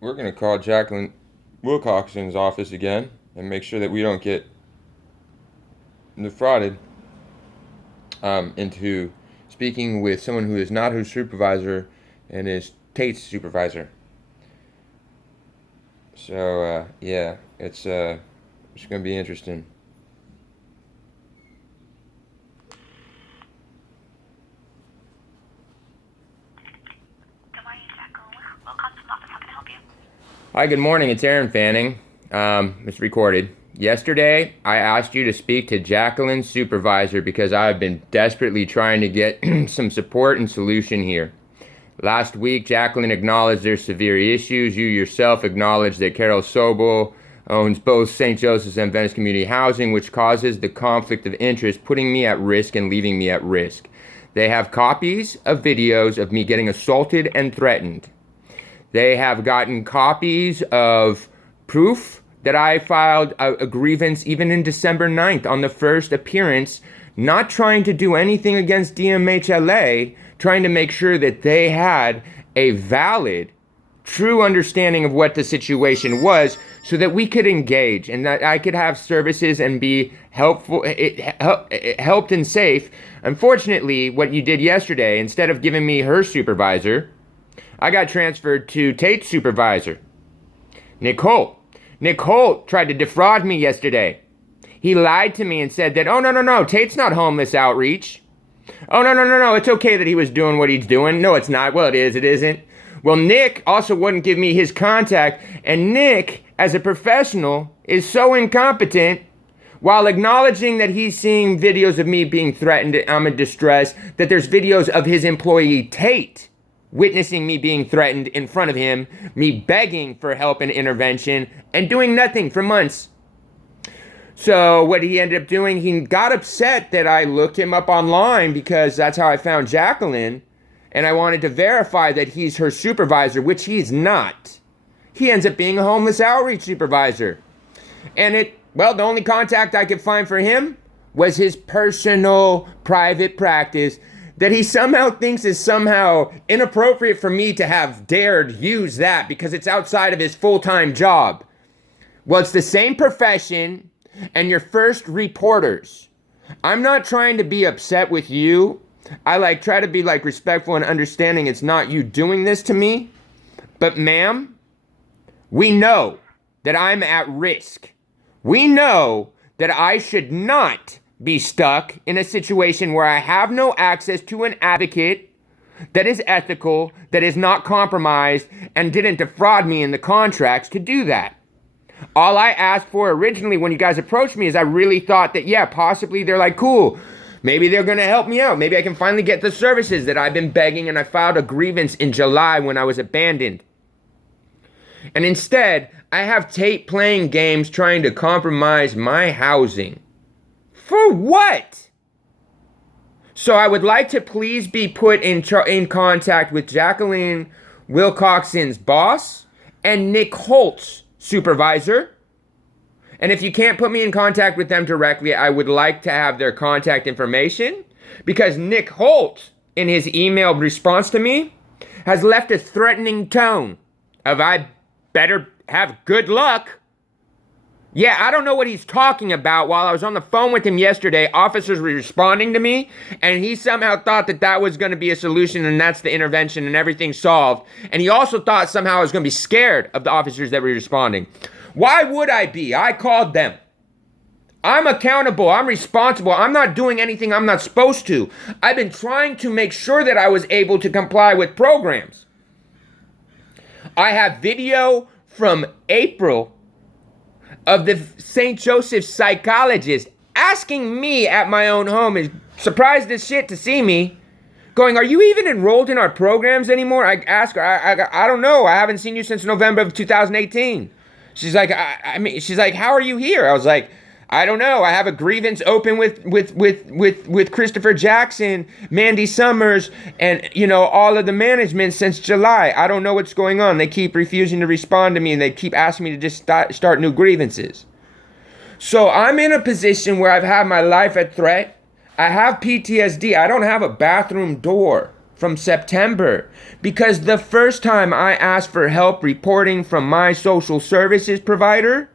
we're going to call Jacqueline Wilcoxen's office again and make sure that we don't get defrauded into speaking with someone who is not her supervisor and is Tate's supervisor. So, yeah, it's going to be interesting. Good morning, Jacqueline. Wilcoxen office. How can I help you? Hi, good morning. It's Aaron Fanning. It's recorded. Yesterday, I asked you to speak to Jacqueline's supervisor because I've been desperately trying to get some support and solution here. Last week, Jacqueline acknowledged there's severe issues. You yourself acknowledged that Carol Sobel owns both St. Joseph's and Venice Community Housing, which causes the conflict of interest, putting me at risk and leaving me at risk. They have copies of videos of me getting assaulted and threatened. They have gotten copies of proof that I filed a grievance even in December 9th on the first appearance, not trying to do anything against DMHLA, trying to make sure that they had a valid, true understanding of what the situation was so that we could engage and that I could have services and be helpful, helped and safe. Unfortunately, what you did yesterday, instead of giving me her supervisor, I got transferred to Tate's supervisor, Nick Holt. Nick Holt tried to defraud me yesterday. He lied to me and said that, oh, no, Tate's not homeless outreach. Oh, no, it's okay that he was doing what he's doing. No, it's not. Well, it is, it isn't. Well, Nick also wouldn't give me his contact, and Nick, as a professional, is so incompetent, while acknowledging that he's seeing videos of me being threatened, I'm in distress, that there's videos of his employee Tate witnessing me being threatened in front of him, me begging for help and intervention, and doing nothing for months. So what he ended up doing, he got upset that I looked him up online because that's how I found Jacqueline, and I wanted to verify that he's her supervisor, which he's not. He ends up being a homeless outreach supervisor. And the only contact I could find for him was his personal private practice that he somehow thinks is somehow inappropriate for me to have dared use that because it's outside of his full-time job. Well, it's the same profession and your first reporters. I'm not trying to be upset with you. I try to be respectful and understanding it's not you doing this to me. But ma'am, we know that I'm at risk. We know that I should not be stuck in a situation where I have no access to an advocate that is ethical, that is not compromised, and didn't defraud me in the contracts to do that. All I asked for originally when you guys approached me is I really thought that, yeah, possibly they're like, cool, maybe they're going to help me out. Maybe I can finally get the services that I've been begging, and I filed a grievance in July when I was abandoned. And instead, I have Tate playing games trying to compromise my housing. For what? So I would like to please be put in contact with Jacqueline Wilcoxen's boss and Nick Holt's supervisor. And if you can't put me in contact with them directly, I would like to have their contact information because Nick Holt, in his email response to me, has left a threatening tone of I better have good luck. Yeah, I don't know what he's talking about. While I was on the phone with him yesterday, officers were responding to me, and he somehow thought that that was going to be a solution, and that's the intervention, and everything's solved. And he also thought somehow I was going to be scared of the officers that were responding. Why would I be? I called them. I'm accountable. I'm responsible. I'm not doing anything I'm not supposed to. I've been trying to make sure that I was able to comply with programs. I have video from April of the St. Joseph's psychologist asking me at my own home, is surprised as shit to see me, going, are you even enrolled in our programs anymore? I ask her, I don't know. I haven't seen you since November of 2018. She's like, she's like, how are you here? I was like, I don't know. I have a grievance open with Christopher Jackson, Mandy Summers, and, all of the management since July. I don't know what's going on. They keep refusing to respond to me, and they keep asking me to just start new grievances. So I'm in a position where I've had my life at threat. I have PTSD. I don't have a bathroom door. from September, because the first time I asked for help reporting from my social services provider,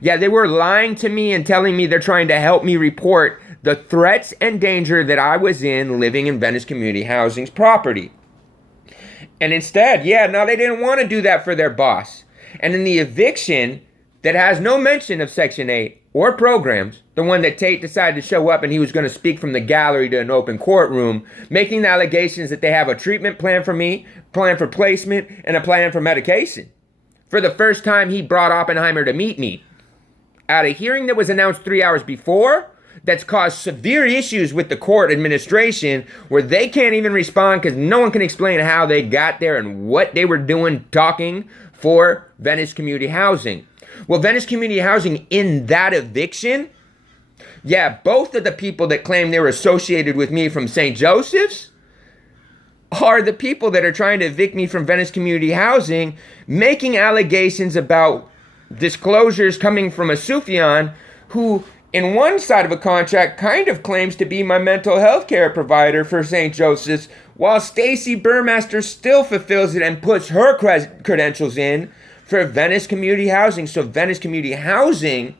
yeah, they were lying to me and telling me they're trying to help me report the threats and danger that I was in living in Venice Community Housing's property. And instead, yeah, no, they didn't want to do that for their boss. And in the eviction that has no mention of Section 8 or programs, the one that Tate decided to show up and he was going to speak from the gallery to an open courtroom, making the allegations that they have a treatment plan for me, plan for placement, and a plan for medication. For the first time, he brought Oppenheimer to meet me at a hearing that was announced 3 hours before, that's caused severe issues with the court administration, where they can't even respond because no one can explain how they got there and what they were doing talking for Venice Community Housing. Well, Venice Community Housing, in that eviction, yeah, both of the people that claim they were associated with me from St. Joseph's are the people that are trying to evict me from Venice Community Housing, making allegations about disclosures coming from a Sufjan who, in one side of a contract, kind of claims to be my mental health care provider for St. Joseph's, while Stacy Burmaster still fulfills it and puts her credentials in for Venice Community Housing. So Venice Community Housing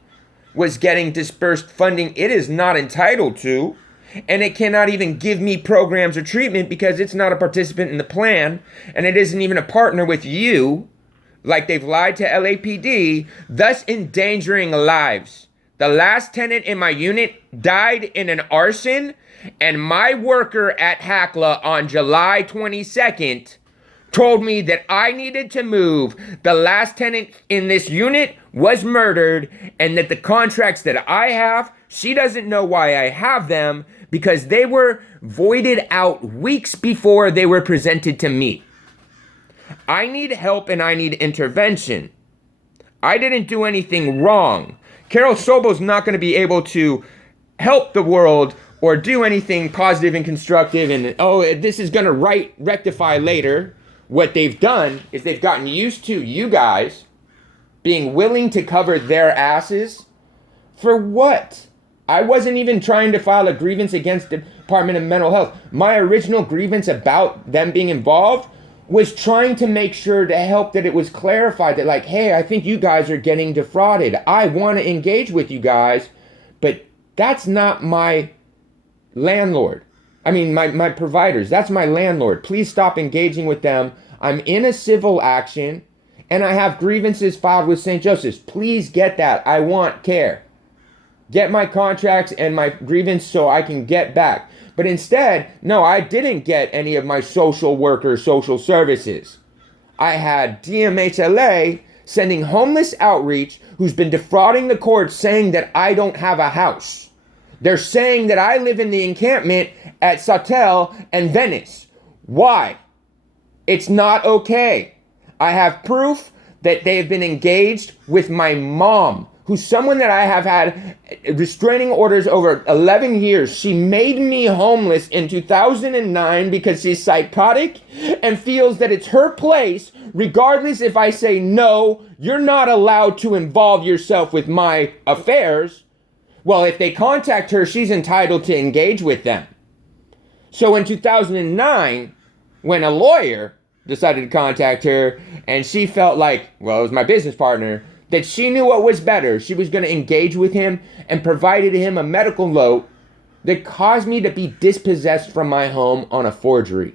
was getting dispersed funding it is not entitled to, and it cannot even give me programs or treatment because it's not a participant in the plan, and it isn't even a partner with you, like they've lied to LAPD, thus endangering lives. The last tenant in my unit died in an arson, and my worker at HACLA on July 22nd told me that I needed to move. The last tenant in this unit was murdered, and that the contracts that I have, she doesn't know why I have them, because they were voided out weeks before they were presented to me. I need help and I need intervention. I didn't do anything wrong. Carol Sobel's not going to be able to help the world or do anything positive and constructive and, oh, this is going to rectify later. What they've done is they've gotten used to you guys being willing to cover their asses. For what? I wasn't even trying to file a grievance against the Department of Mental Health. My original grievance about them being involved was trying to make sure to help that it was clarified that, like, hey, I think you guys are getting defrauded. I want to engage with you guys, but that's not my landlord. I mean, my providers. That's my landlord. Please stop engaging with them. I'm in a civil action, and I have grievances filed with St. Joseph's. Please get that. I want care. Get my contracts and my grievance so I can get back. But instead, no, I didn't get any of my social worker social services. I had DMHLA sending homeless outreach who's been defrauding the courts, saying that I don't have a house. They're saying that I live in the encampment at Sautel and Venice. Why? It's not okay. I have proof that they have been engaged with my mom, who's someone that I have had restraining orders over 11 years. She made me homeless in 2009 because she's psychotic and feels that it's her place, regardless if I say, no, you're not allowed to involve yourself with my affairs. Well, if they contact her, she's entitled to engage with them. So in 2009, when a lawyer decided to contact her and she felt like, well, it was my business partner, that she knew what was better. She was going to engage with him and provided him a medical note that caused me to be dispossessed from my home on a forgery.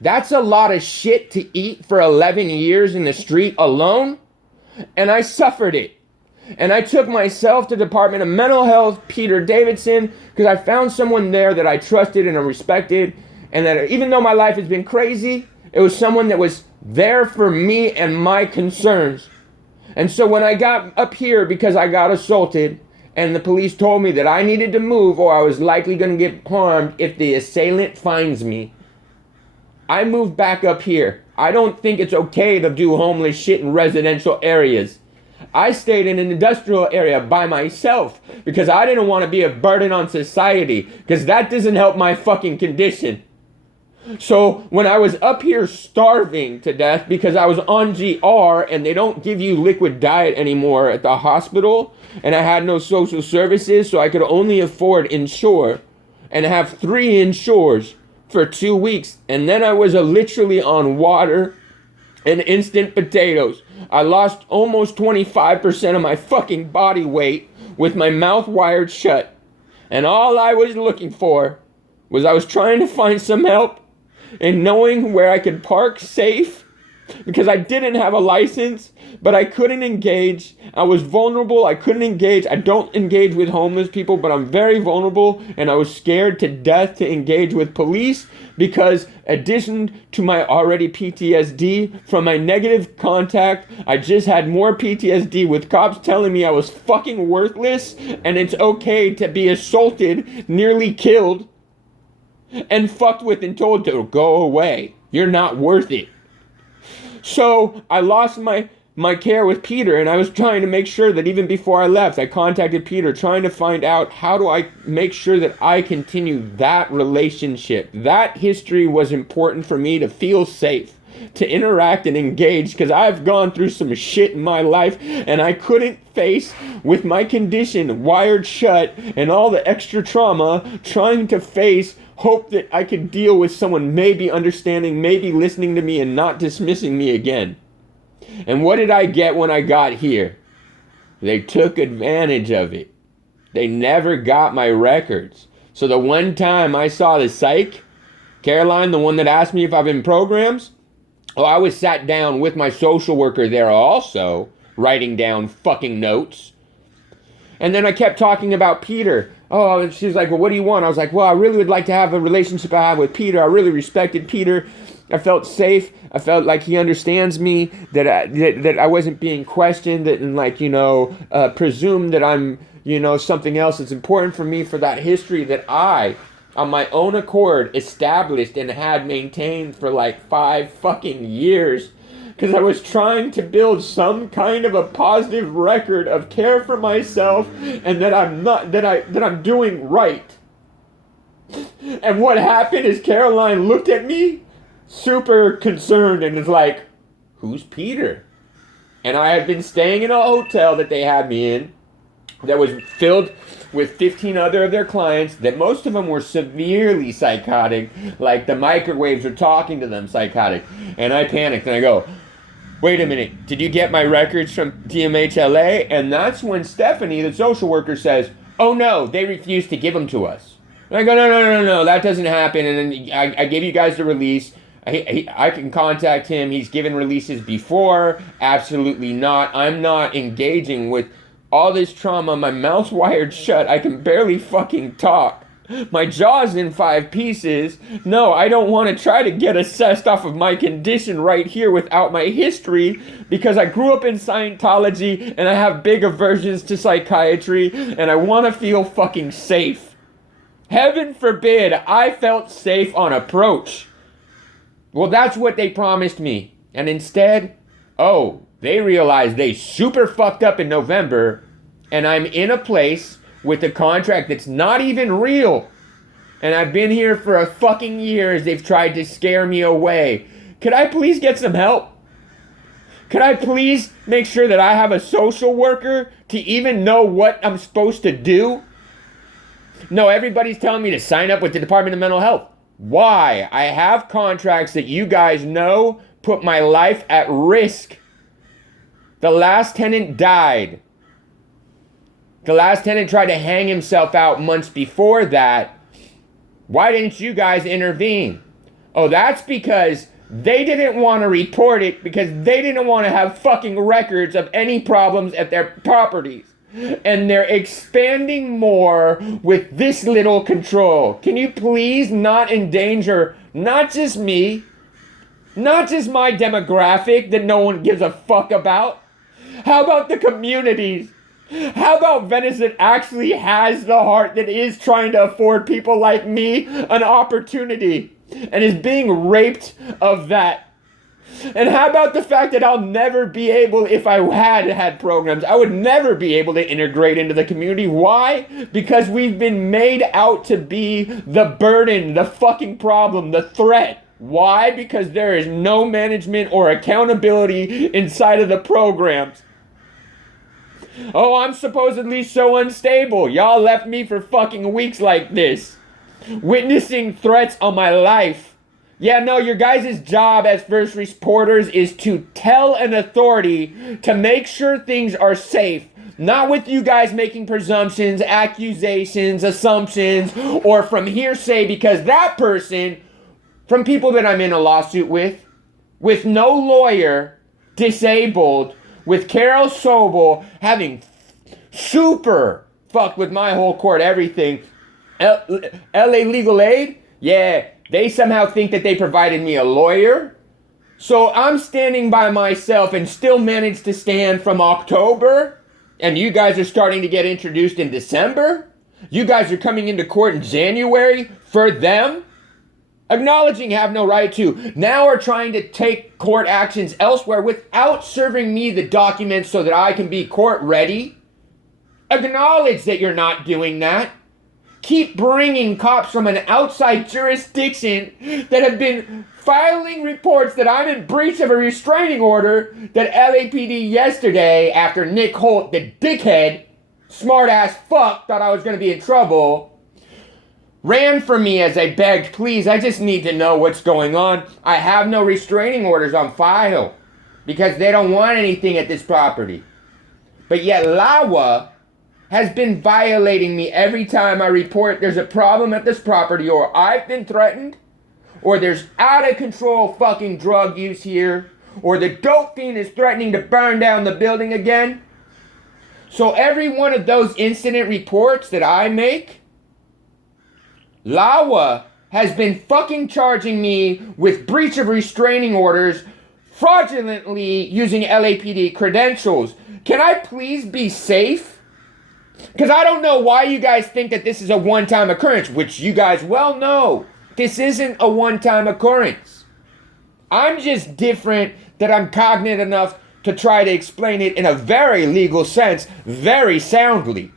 That's a lot of shit to eat for 11 years in the street alone, and I suffered it. And I took myself to Department of Mental Health, Peter Davidson, because I found someone there that I trusted and I respected, and that even though my life has been crazy, it was someone that was there for me and my concerns. And so when I got up here because I got assaulted and the police told me that I needed to move or I was likely going to get harmed if the assailant finds me, I moved back up here. I don't think it's okay to do homeless shit in residential areas. I stayed in an industrial area by myself because I didn't want to be a burden on society, because that doesn't help my fucking condition. So when I was up here starving to death because I was on GR and they don't give you liquid diet anymore at the hospital, and I had no social services, so I could only afford Insure and have 3 Insures for 2 weeks. And then I was literally on water and instant potatoes. I lost almost 25% of my fucking body weight with my mouth wired shut. And all I was looking for was I was trying to find some help and knowing where I could park safe because I didn't have a license, but I couldn't engage. I was vulnerable. I couldn't engage. I don't engage with homeless people, but I'm very vulnerable, and I was scared to death to engage with police because, addition to my already PTSD from my negative contact, I just had more PTSD with cops telling me I was fucking worthless and it's okay to be assaulted, nearly killed, and fucked with and told to go away. You're not worth it. So I lost my care with Peter, and I was trying to make sure that even before I left, I contacted Peter, trying to find out how do I make sure that I continue that relationship. That history was important for me to feel safe, to interact and engage, because I've gone through some shit in my life, and I couldn't face, with my condition wired shut and all the extra trauma, trying to face hope that I could deal with someone maybe understanding, maybe listening to me and not dismissing me again. And what did I get when I got here? They took advantage of it. They never got my records. So the one time I saw the psych, Caroline, the one that asked me if I've been programs, I was sat down with my social worker there also, writing down fucking notes. And then I kept talking about Peter. Oh, and she's like, well, what do you want? I was like, well, I really would like to have a relationship I have with Peter. I really respected Peter. I felt safe. I felt like he understands me, that I wasn't being questioned, and presumed that I'm, something else. It's important for me for that history that I, on my own accord, established and had maintained for like 5 fucking years. Because I was trying to build some kind of a positive record of care for myself, and that I'm doing right. And what happened is Caroline looked at me super concerned and is like, who's Peter? And I had been staying in a hotel that they had me in that was filled with 15 other of their clients, that most of them were severely psychotic, like the microwaves were talking to them psychotic. And I panicked and I go, wait a minute, did you get my records from DMHLA? And that's when Stephanie, the social worker, says, oh no, they refused to give them to us. And I go, no, that doesn't happen. And then I gave you guys the release. I can contact him. He's given releases before. Absolutely not. I'm not engaging with all this trauma. My mouth's wired shut. I can barely fucking talk. My jaw's in 5 pieces. No, I don't want to try to get assessed off of my condition right here without my history, because I grew up in Scientology and I have big aversions to psychiatry, and I want to feel fucking safe. Heaven forbid I felt safe on approach. Well, that's what they promised me. And instead, they realized they super fucked up in November, and I'm in a place with a contract that's not even real. And I've been here for a fucking year as they've tried to scare me away. Could I please get some help? Could I please make sure that I have a social worker to even know what I'm supposed to do? No, everybody's telling me to sign up with the Department of Mental Health. Why? I have contracts that you guys know put my life at risk. The last tenant died. The last tenant tried to hang himself out months before that. Why didn't you guys intervene? Oh, that's because they didn't want to report it, because they didn't want to have fucking records of any problems at their properties. And they're expanding more with this little control. Can you please not endanger not just me, not just my demographic that no one gives a fuck about? How about the communities? How about Venice that actually has the heart, that is trying to afford people like me an opportunity and is being raped of that? And how about the fact that I'll never be able, if I had programs, I would never be able to integrate into the community. Why? Because we've been made out to be the burden, the fucking problem, the threat. Why? Because there is no management or accountability inside of the programs. Oh, I'm supposedly so unstable. Y'all left me for fucking weeks like this. witnessing threats on my life. Yeah, no, your guys' job as first reporters is to tell an authority to make sure things are safe. Not with you guys making presumptions, accusations, assumptions, or from hearsay because that person, from people that I'm in a lawsuit with no lawyer, disabled, with Carol Sobel having super fucked with my whole court, everything. LA Legal Aid, yeah, they somehow think that they provided me a lawyer. So I'm standing by myself and still managed to stand from October. And you guys are starting to get introduced in December. You guys are coming into court in January for them. Acknowledging have no right to. Now are trying to take court actions elsewhere without serving me the documents so that I can be court ready. Acknowledge that you're not doing that. Keep bringing cops from an outside jurisdiction that have been filing reports that I'm in breach of a restraining order that LAPD yesterday, after Nick Holt, the dickhead, smart-ass fuck, thought I was going to be in trouble, ran from me as I begged, please, I just need to know what's going on. I have no restraining orders on file because they don't want anything at this property. But yet LAWA has been violating me every time I report there's a problem at this property, or I've been threatened, or there's out of control fucking drug use here, or the dope fiend is threatening to burn down the building again. So every one of those incident reports that I make, LAWA has been fucking charging me with breach of restraining orders, fraudulently using LAPD credentials. Can I please be safe? Because I don't know why you guys think that this is a one-time occurrence, which you guys well know. This isn't a one-time occurrence. I'm just different that I'm cognate enough to try to explain it in a very legal sense, very soundly.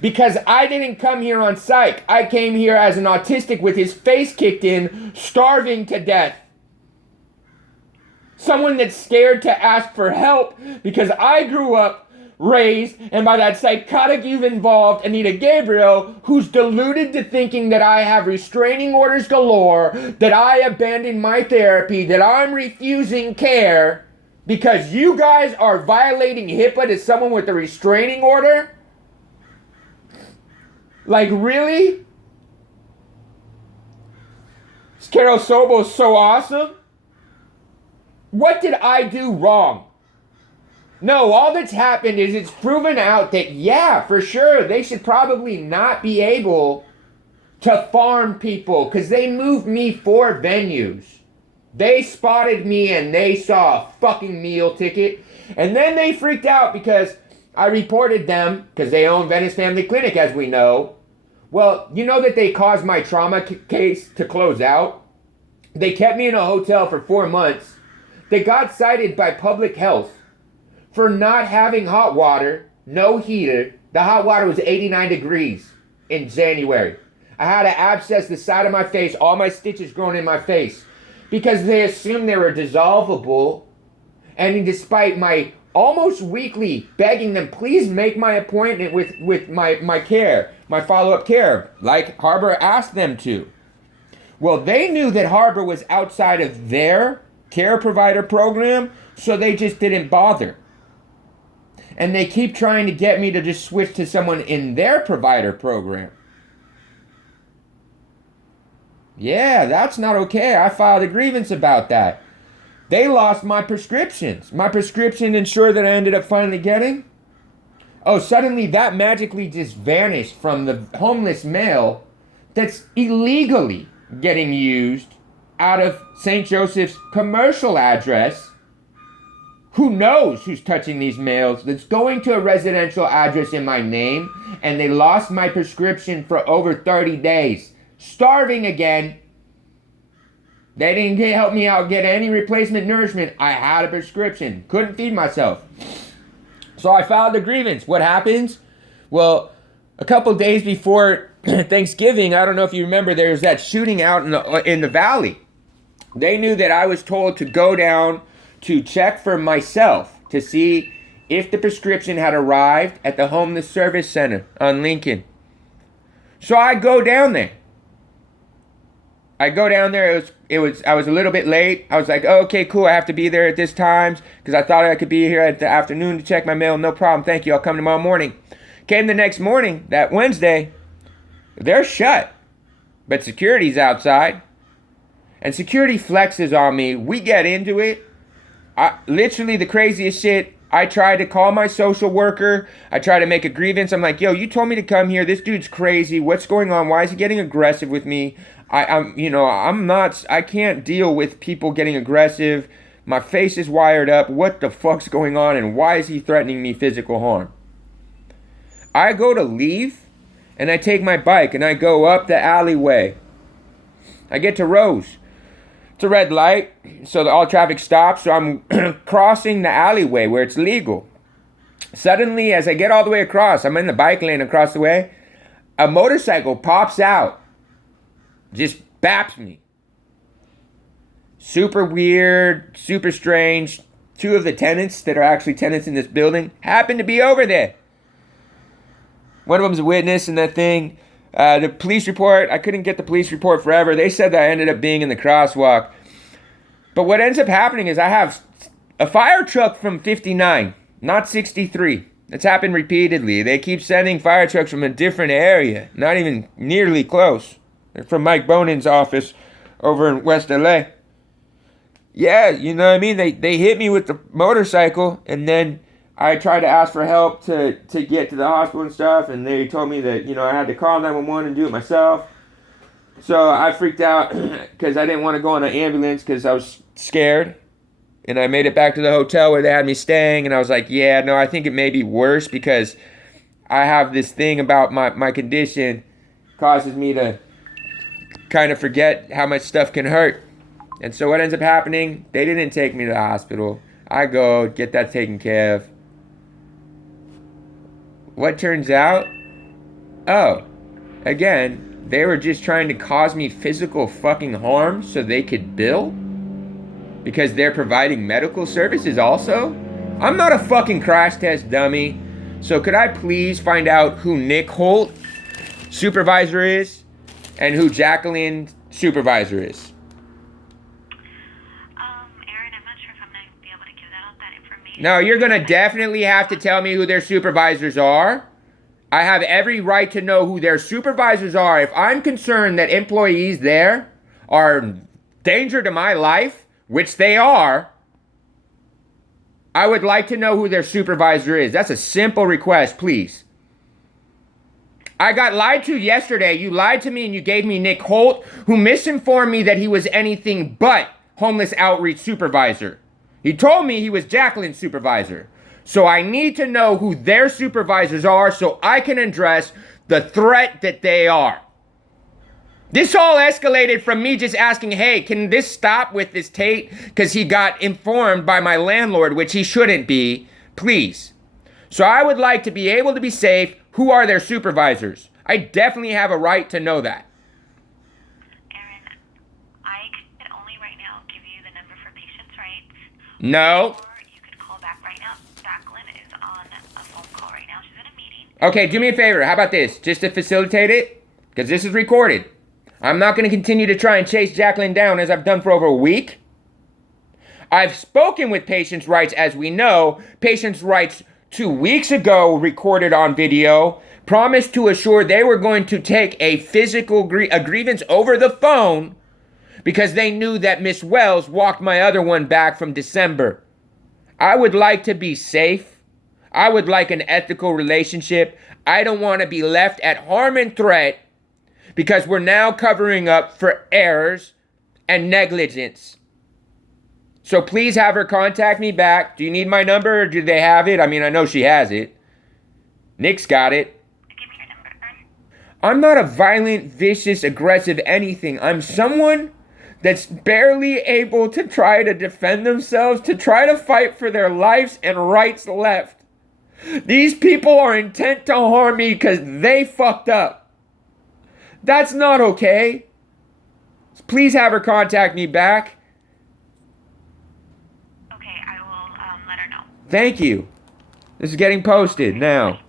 Because I didn't come here on psych. I came here as an autistic with his face kicked in, starving to death. Someone that's scared to ask for help because I grew up raised, and by that psychotic you've involved, Anita Gabriel, who's deluded to thinking that I have restraining orders galore, that I abandoned my therapy, that I'm refusing care because you guys are violating HIPAA to someone with a restraining order? Like, really? Is Carol Sobel so awesome? What did I do wrong? No, all that's happened is it's proven out that, yeah, for sure, they should probably not be able to farm people because they moved me 4 venues. They spotted me and they saw a fucking meal ticket. And then they freaked out because I reported them, because they own Venice Family Clinic, as we know. Well, you know that they caused my trauma case to close out? They kept me in a hotel for 4 months. They got cited by public health for not having hot water, no heater. The hot water was 89 degrees in January. I had to abscess the side of my face, all my stitches growing in my face, because they assumed they were dissolvable. And despite my almost weekly begging them, please make my appointment with my care, my follow-up care, like Harbor asked them to. Well, they knew that Harbor was outside of their care provider program, so they just didn't bother. And they keep trying to get me to just switch to someone in their provider program. Yeah, that's not okay. I filed a grievance about that. They lost my prescriptions. My prescription insured that I ended up finally getting. Oh, suddenly that magically just vanished from the homeless mail that's illegally getting used out of St. Joseph's commercial address. Who knows who's touching these mails? That's going to a residential address in my name, and they lost my prescription for over 30 days. Starving again. They didn't help me out get any replacement nourishment. I had a prescription. Couldn't feed myself. So I filed a grievance. What happens? Well, a couple days before Thanksgiving, I don't know if you remember, there was that shooting out in the valley. They knew that I was told to go down to check for myself to see if the prescription had arrived at the homeless service center on Lincoln. So I go down there. I go down there. I was a little bit late. I was like, oh, okay, cool. I have to be there at this time because I thought I could be here at the afternoon to check my mail. No problem. Thank you. I'll come tomorrow morning. Came the next morning, that Wednesday. They're shut, but security's outside. And security flexes on me. We get into it. Literally the craziest shit. I tried to call my social worker. I tried to make a grievance. I'm like, yo, you told me to come here. This dude's crazy. What's going on? Why is he getting aggressive with me? I can't deal with people getting aggressive. My face is wired up. What the fuck's going on? And why is he threatening me physical harm? I go to leave and I take my bike and I go up the alleyway. I get to Rose. It's a red light, so all traffic stops. So I'm crossing the alleyway where it's legal. Suddenly, as I get all the way across, I'm in the bike lane across the way. A motorcycle pops out. Just baps me. Super weird, super strange. Two of the tenants that are actually tenants in this building happen to be over there. One of them's a witness in that thing. The police report, I couldn't get the police report forever. They said that I ended up being in the crosswalk. But what ends up happening is I have a fire truck from 59, not 63. It's happened repeatedly. They keep sending fire trucks from a different area, not even nearly close. They're from Mike Bonin's office over in West LA. Yeah, you know what I mean? They hit me with the motorcycle, and then I tried to ask for help to get to the hospital and stuff, and they told me that, I had to call 911 and do it myself. So I freaked out because I didn't want to go on an ambulance because I was scared. And I made it back to the hotel where they had me staying, and I was like, yeah, no, I think it may be worse because I have this thing about my condition causes me to kind of forget how much stuff can hurt. And so what ends up happening, they didn't take me to the hospital. I go get that taken care of. What turns out, again, they were just trying to cause me physical fucking harm so they could bill? Because they're providing medical services also? I'm not a fucking crash test dummy. So could I please find out who Nick Holt, supervisor, is and who Jacqueline, supervisor, is? Aaron, I'm not sure if I'm going to be able to give that information. No, you're going to definitely have to tell me who their supervisors are. I have every right to know who their supervisors are. If I'm concerned that employees there are danger to my life, which they are, I would like to know who their supervisor is. That's a simple request, please. I got lied to yesterday. You lied to me and you gave me Nick Holt, who misinformed me that he was anything but homeless outreach supervisor. He told me he was Jacqueline's supervisor. So I need to know who their supervisors are so I can address the threat that they are. This all escalated from me just asking, hey, can this stop with this Tate? Because he got informed by my landlord, which he shouldn't be. Please. So I would like to be able to be safe. Who are their supervisors? I definitely have a right to know that. Aaron, I could only right now give you the number for patients' rights. No. Or you could call back right now. Jacqueline is on a phone call right now. She's in a meeting. Okay, do me a favor. How about this? Just to facilitate it, because this is recorded. I'm not going to continue to try and chase Jacqueline down as I've done for over a week. I've spoken with patients' rights, as we know. Patients' rights 2 weeks ago recorded on video, promised to assure they were going to take a physical grievance over the phone because they knew that Miss Wells walked my other one back from December. I would like to be safe. I would like an ethical relationship. I don't want to be left at harm and threat because we're now covering up for errors and negligence. So please have her contact me back. Do you need my number or do they have it? I mean, I know she has it. Nick's got it. Give me your number, Aaron. I'm not a violent, vicious, aggressive anything. I'm someone that's barely able to try to defend themselves, to try to fight for their lives and rights left. These people are intent to harm me because they fucked up. That's not okay. Please have her contact me back. Okay, I will let her know. Thank you. This is getting posted now.